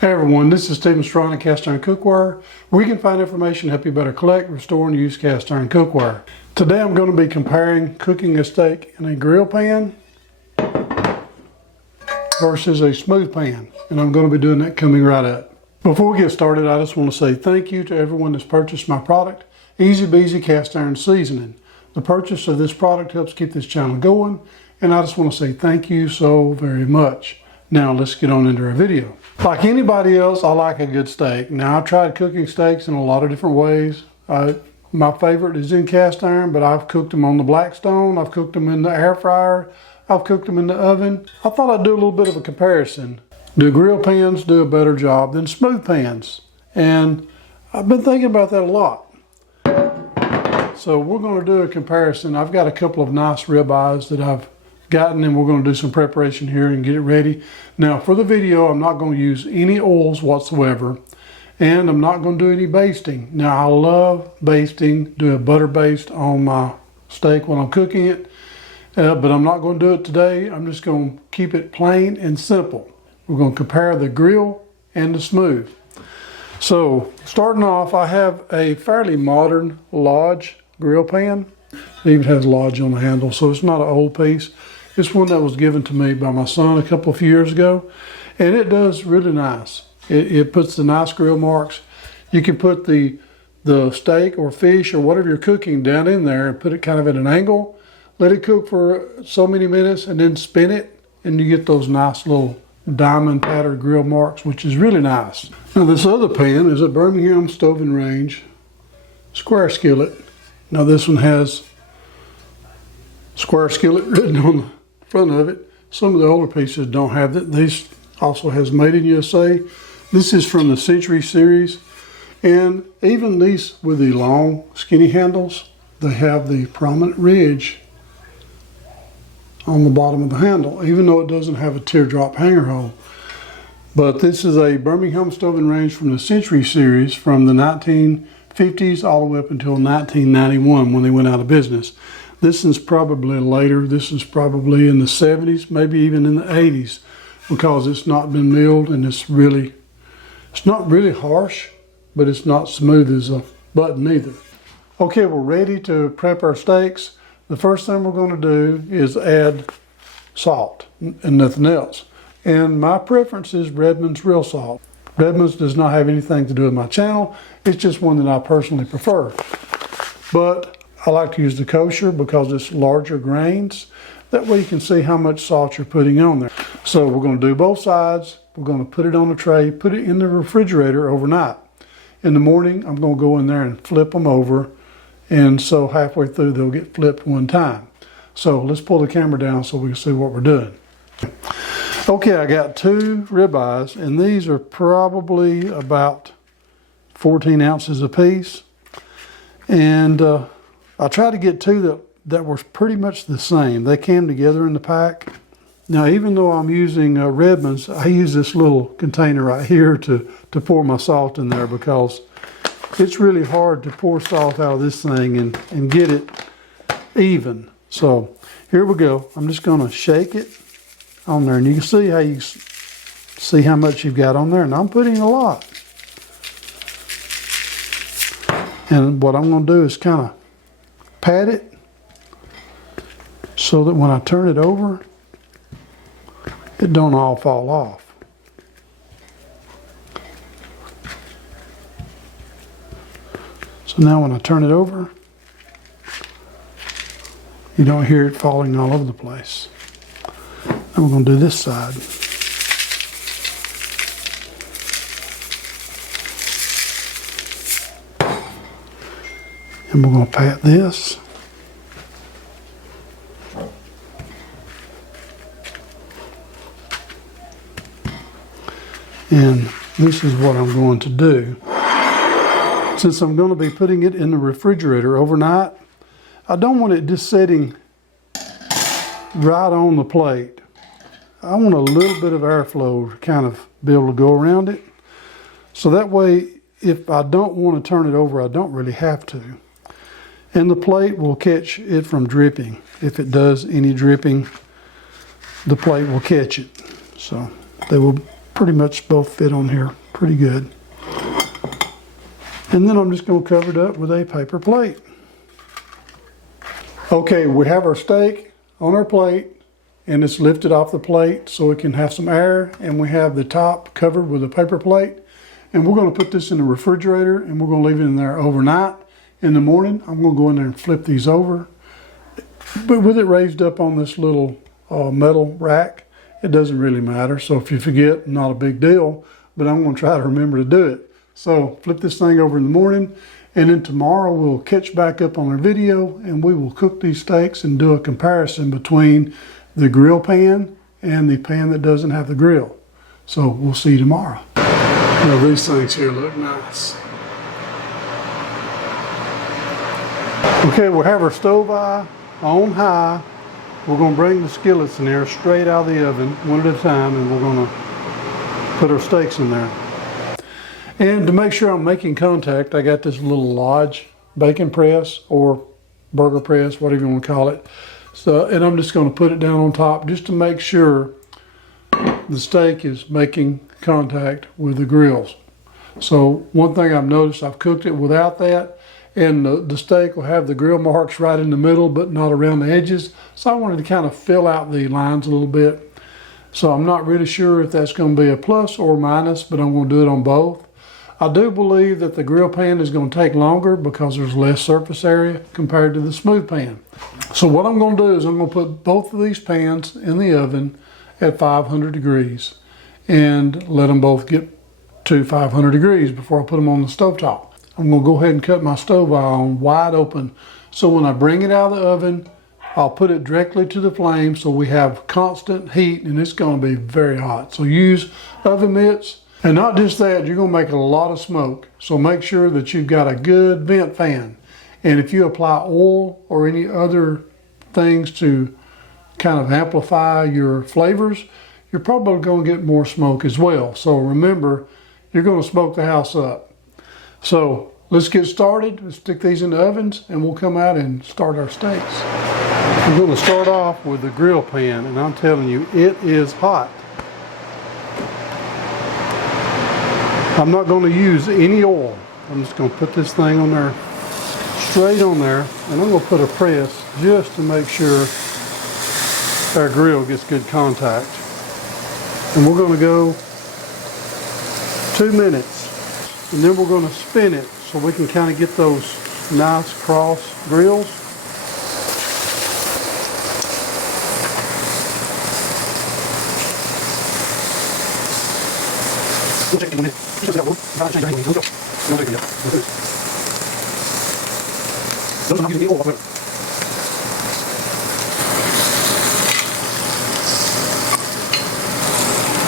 Hey everyone, this is Stephen Strawn at Cast Iron Cookware, where you can find information to help you better collect, restore, and use cast iron cookware. Today I'm going to be comparing cooking a steak in a grill pan versus a smooth pan, and I'm going to be doing that coming right up. Before we get started, I just want to say thank you to everyone that's purchased my product, Easy Beezy Cast Iron Seasoning. The purchase of this product helps keep this channel going, and I just want to say thank you so very much. Now let's get on into our video. Like anybody else, I like a good steak. Now I've tried cooking steaks in a lot of different ways. My favorite is in cast iron, but I've cooked them on the Blackstone. I've cooked them in the air fryer. I've cooked them in the oven. I thought I'd do a little bit of a comparison. Do grill pans do a better job than smooth pans? And I've been thinking about that a lot. So we're going to do a comparison. I've got a couple of nice ribeyes that I've gotten, and we're going to do some preparation here and get it ready. Now for the video, I'm not going to use any oils whatsoever, and I'm not going to do any basting. Now I love basting, do a butter baste on my steak when I'm cooking it, but I'm not going to do it today. I'm just going to keep it plain and simple. We're going to compare the grill and the smooth. So starting off, I have a fairly modern Lodge grill pan. It even has Lodge on the handle, so it's not an old piece. It's one that was given to me by my son a couple of years ago, and it does really nice. It puts the nice grill marks. You can put the steak or fish or whatever you're cooking down in there and put it kind of at an angle. Let it cook for so many minutes and then spin it, and you get those nice little diamond patterned grill marks, which is really nice. Now this other pan is a Birmingham stove and range square skillet. Now this one has square skillet written on the front of it. Some of the older pieces don't have that. This also has Made in USA. This is from the Century series, and even these with the long skinny handles, they have the prominent ridge on the bottom of the handle, even though it doesn't have a teardrop hanger hole. But this is a Birmingham stove and range from the Century series from the 1950s all the way up until 1991 when they went out of business. This is probably later. This is probably in the 70s, maybe even in the 80s, because it's not been milled, and it's not really harsh, but it's not smooth as a button either. Okay, we're ready to prep our steaks. The first thing we're going to do is add salt and nothing else. And my preference is Redmond's real salt. Redmond's does not have anything to do with my channel. It's just one that I personally prefer. But I like to use the kosher because it's larger grains. That way you can see how much salt you're putting on there. So we're going to do both sides. We're going to put it on a tray, put it in the refrigerator overnight. In the morning, I'm going to go in there and flip them over. And so halfway through, they'll get flipped one time. So let's pull the camera down so we can see what we're doing. Okay, I got 2 ribeyes, and these are probably about 14 ounces a piece. And I tried to get 2 that were pretty much the same. They came together in the pack. Now, even though I'm using Redmond's, I use this little container right here to pour my salt in there, because it's really hard to pour salt out of this thing and get it even. So here we go. I'm just going to shake it on there, and you can see how much you've got on there, and I'm putting a lot. And what I'm going to do is kind of pat it so that when I turn it over, it don't all fall off. So now when I turn it over, you don't hear it falling all over the place. Now we're going to do this side. And we're going to pat this. And this is what I'm going to do. Since I'm going to be putting it in the refrigerator overnight, I don't want it just sitting right on the plate. I want a little bit of airflow to kind of be able to go around it. So that way, if I don't want to turn it over, I don't really have to. And the plate will catch it from dripping. If it does any dripping, the plate will catch it. So they will pretty much both fit on here pretty good. And then I'm just going to cover it up with a paper plate. Okay, we have our steak on our plate and it's lifted off the plate so it can have some air, and we have the top covered with a paper plate. And we're going to put this in the refrigerator and we're going to leave it in there overnight. In the morning, I'm going to go in there and flip these over. But with it raised up on this little metal rack, it doesn't really matter. So if you forget, not a big deal, but I'm going to try to remember to do it. So flip this thing over in the morning, and then tomorrow we'll catch back up on our video and we will cook these steaks and do a comparison between the grill pan and the pan that doesn't have the grill. So we'll see you tomorrow. Now these things here look nice. Okay, we'll have our stove eye on high. We're going to bring the skillets in there straight out of the oven one at a time, and we're going to put our steaks in there. And to make sure I'm making contact, I got this little Lodge bacon press or burger press, whatever you want to call it. So, and I'm just going to put it down on top just to make sure the steak is making contact with the grills. So one thing I've noticed, I've cooked it without that, and the steak will have the grill marks right in the middle but not around the edges. So I wanted to kind of fill out the lines a little bit. So I'm not really sure if that's going to be a plus or minus, but I'm going to do it on both. I do believe that the grill pan is going to take longer because there's less surface area compared to the smooth pan. So what I'm going to do is I'm going to put both of these pans in the oven at 500 degrees and let them both get to 500 degrees before I put them on the stovetop. I'm going to go ahead and cut my stove on wide open, so when I bring it out of the oven, I'll put it directly to the flame so we have constant heat, and it's going to be very hot. So use oven mitts, and not just that, you're going to make a lot of smoke. So make sure that you've got a good vent fan, and if you apply oil or any other things to kind of amplify your flavors, you're probably going to get more smoke as well. So remember, you're going to smoke the house up. So let's get started. Let's stick these in the ovens and we'll come out and start our steaks. I'm going to start off with the grill pan, and I'm telling you, it is hot. I'm not going to use any oil. I'm just going to put this thing on there, straight on there, and I'm going to put a press just to make sure our grill gets good contact. And we're going to go 2 minutes, and then we're going to spin it so we can kind of get those nice cross grills.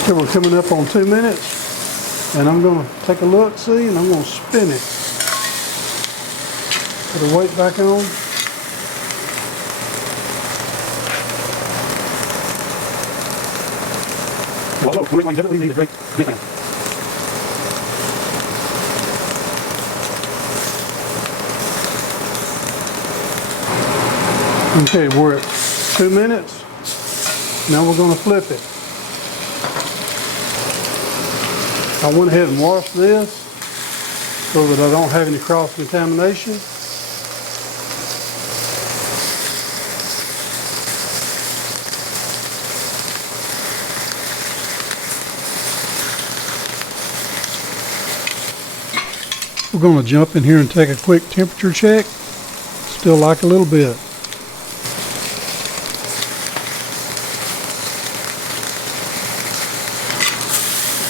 Okay, we're coming up on 2 minutes, and I'm going to take a look, see, and I'm going to spin it. Put the weight back on. Okay, we're at 2 minutes. Now we're going to flip it. I went ahead and washed this so that I don't have any cross-contamination. We're going to jump in here and take a quick temperature check. Still like a little bit.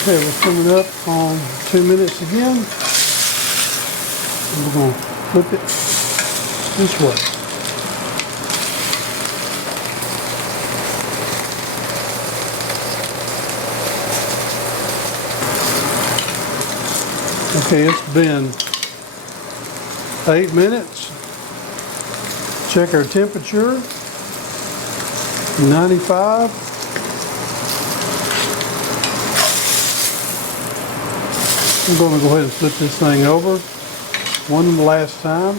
Okay, we're coming up on 2 minutes again. And we're going to flip it this way. Okay, it's been 8 minutes. Check our temperature, 95. I'm going to go ahead and flip this thing over one last time.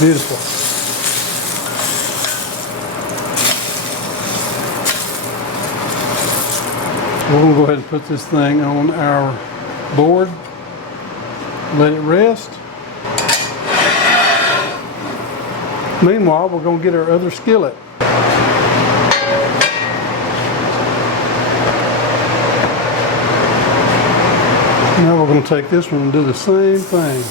Beautiful. We're going to go ahead and put this thing on our board, let it rest. Meanwhile, we're going to get our other skillet. Now we're going to take this one and do the same thing.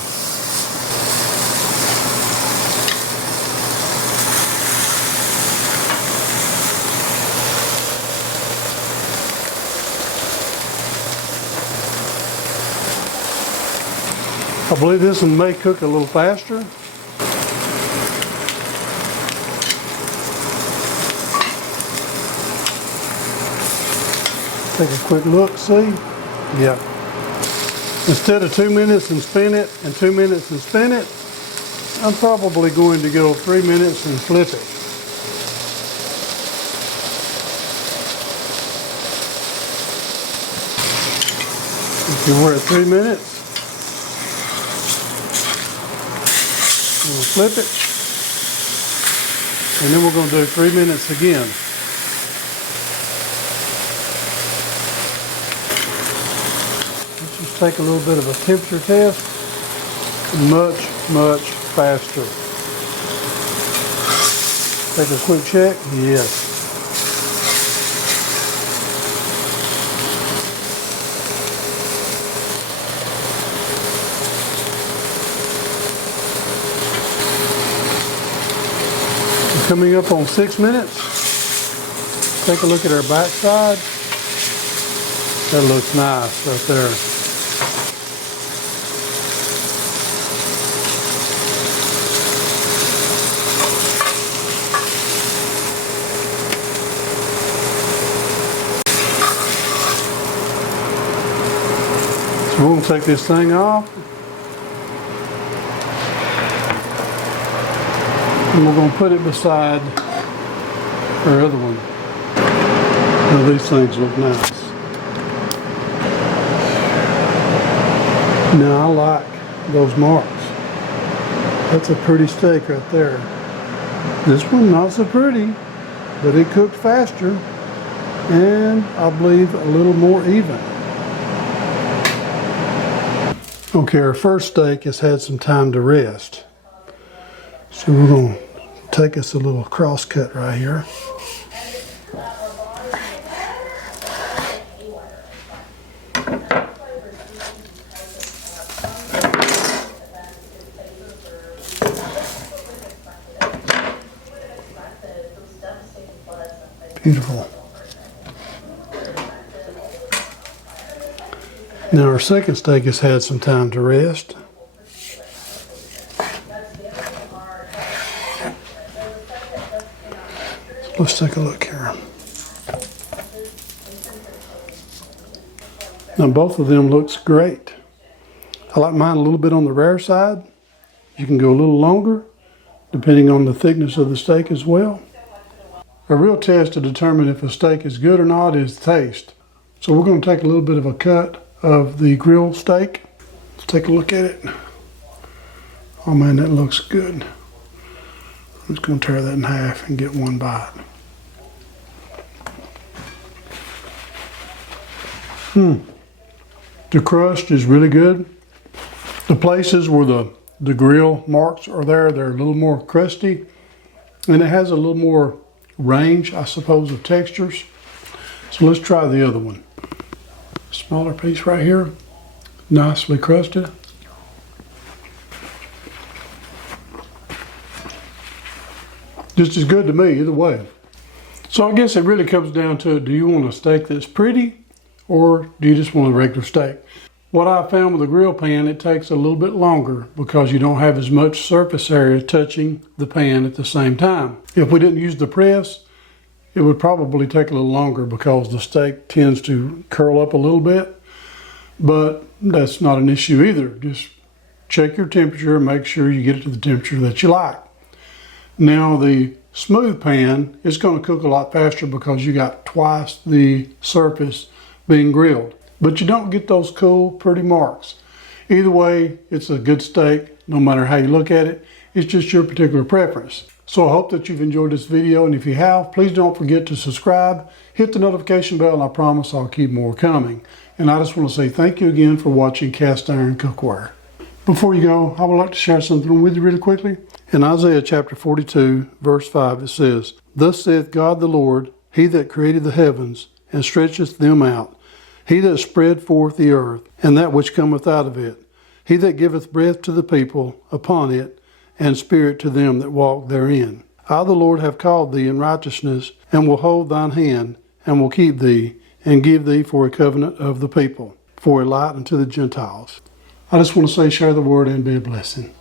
I believe this one may cook a little faster. Take a quick look, see? Yep. Instead of 2 minutes and spin it and 2 minutes and spin it, I'm probably going to go 3 minutes and flip it. Okay, we're at 3 minutes. We'll flip it, and then we're going to do 3 minutes again. Let's just take a little bit of a temperature test. Much faster. Take a quick check. Yes. Coming up on 6 minutes. Take a look at our back side. That looks nice right there. So we're going to take this thing off. And we're going to put it beside our other one. Now these things look nice. Now I like those marks. That's a pretty steak right there. This one not so pretty, but it cooked faster and I believe a little more even. Okay, our first steak has had some time to rest. So we're going to take us a little cross cut right here. Beautiful. Now our second steak has had some time to rest. Let's take a look here. Now both of them looks great. I like mine a little bit on the rare side. You can go a little longer depending on the thickness of the steak as well. A real test to determine if a steak is good or not is taste. So we're going to take a little bit of a cut of the grilled steak. Let's take a look at it. Oh man, that looks good. I'm just going to tear that in half and get one bite. The crust is really good. The places where the grill marks are there, they're a little more crusty. And it has a little more range, I suppose, of textures. So let's try the other one. Smaller piece right here, nicely crusted. Just as good to me, either way. So I guess it really comes down to, do you want a steak that's pretty or do you just want a regular steak? What I found with the grill pan, it takes a little bit longer because you don't have as much surface area touching the pan at the same time. If we didn't use the press, it would probably take a little longer because the steak tends to curl up a little bit, but that's not an issue either. Just check your temperature and make sure you get it to the temperature that you like. Now the smooth pan is going to cook a lot faster because you got twice the surface being grilled, but you don't get those cool, pretty marks. Either way, it's a good steak, no matter how you look at it, It's just your particular preference. So I hope that you've enjoyed this video, and if you have, please don't forget to subscribe, hit the notification bell, and I promise I'll keep more coming. And I just want to say thank you again for watching Cast Iron Cookware. Before you go, I would like to share something with you really quickly. In Isaiah chapter 42, verse 5, it says, "Thus saith God the Lord, He that created the heavens, and stretcheth them out, He that spread forth the earth, and that which cometh out of it, He that giveth breath to the people upon it, and spirit to them that walk therein. I the Lord have called thee in righteousness, and will hold thine hand, and will keep thee, and give thee for a covenant of the people, for a light unto the Gentiles." I just want to say, share the word and be a blessing.